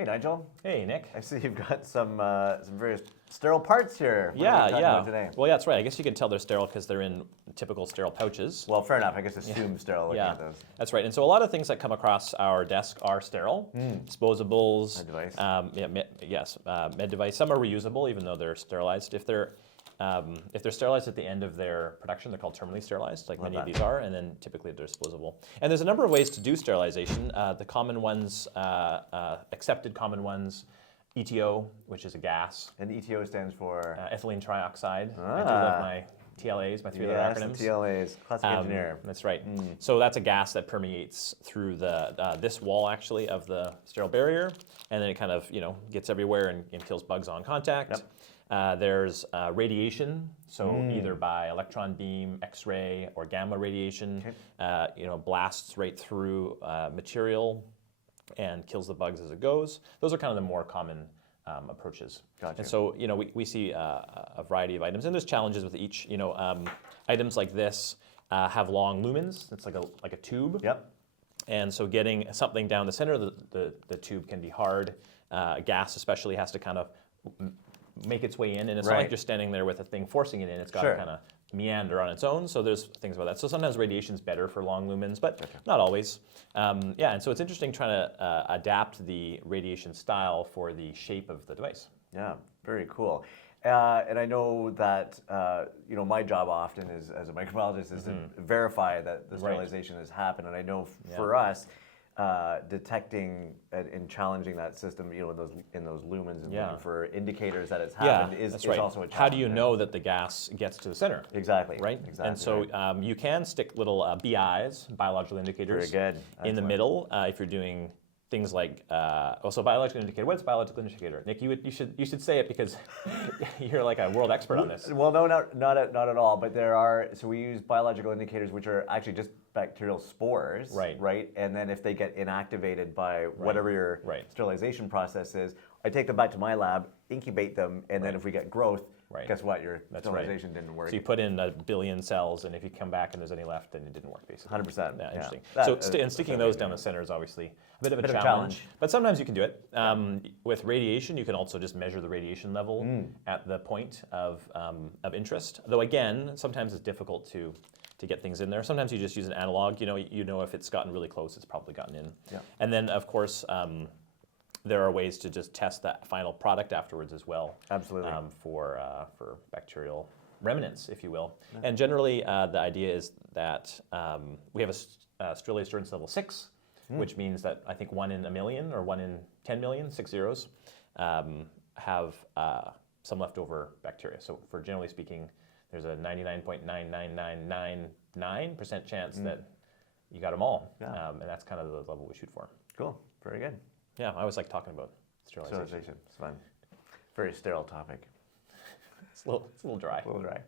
Hey, Nigel. Hey, Nick. I see you've got some various sterile parts here. What are we Yeah, talking yeah. about today? Well, yeah, that's right. I guess you can tell they're sterile because they're in typical sterile pouches. Well, fair enough. I guess assume sterile looking Yeah, at those. that's right. And so a lot of things that come across our desk are sterile. Disposables. Med device. Med device. Some are reusable, even though they're sterilized. If they're sterilized at the end of their production, they're called terminally sterilized, like many of these are, and then typically they're disposable. And there's a number of ways to do sterilization. The common ones, accepted common ones, ETO, which is a gas. And ETO stands for? Ethylene trioxide. I do love my TLAs, my three-letter acronyms. The TLAs, classic engineer. That's right. So that's a gas that permeates through the this wall actually of the sterile barrier, and then it kind of gets everywhere and kills bugs on contact. Yep. There's radiation, so either by electron beam, X-ray, or gamma radiation, blasts right through material and kills the bugs as it goes. Those are kind of the more common approaches. Gotcha. And so we see a variety of items, and there's challenges with each. Items like this have long lumens. It's like a tube. Yep. And so getting something down the center of the tube can be hard. Gas especially has to kind of make its way in, and it's not like you're standing there with a thing forcing it in. It's got to kind of meander on its own. So there's things about that. So sometimes radiation's better for long lumens, but not always. And so it's interesting trying to adapt the radiation style for the shape of the device. Yeah, very cool. And I know that my job often is as a microbiologist is to verify that the sterilization has happened. And I know for us, detecting and challenging that system, in those lumens and looking for indicators that it's happened is also a challenge. How do you know that the gas gets to the center? Exactly. Right. Exactly. And so you can stick little BIs, biological indicators, in the middle if you're doing things like so biological indicator. What's biological indicator? Nick, you should say it because you're like a world expert on this. Well, no, not at all. But there are. So we use biological indicators, which are actually just bacterial spores, right? And then if they get inactivated by whatever your sterilization process is, I take them back to my lab, incubate them, and then if we get growth, guess what? Your sterilization didn't work. So you put in 1 billion cells, and if you come back and there's any left, then it didn't work, basically. 100%. Yeah, interesting. And sticking those down the center is obviously a bit of a challenge. But sometimes you can do it. With radiation, you can also just measure the radiation level at the point of interest. Though again, sometimes it's difficult to get things in there. Sometimes you just use an analog. You know if it's gotten really close, it's probably gotten in. Yeah. And then of course, there are ways to just test that final product afterwards as well. Absolutely. For bacterial remnants, if you will. Yeah. And generally, the idea is that we have a sterility assurance level 6, which means that I think 1 in a million or 1 in 10 million, 6 zeros, have some leftover bacteria. So for generally speaking, there's a 99.99999% chance that you got them all. Yeah. And that's kind of the level we shoot for. Cool. Very good. Yeah, I always like talking about sterilization. It's fun. Very sterile topic. It's a little dry. A little dry.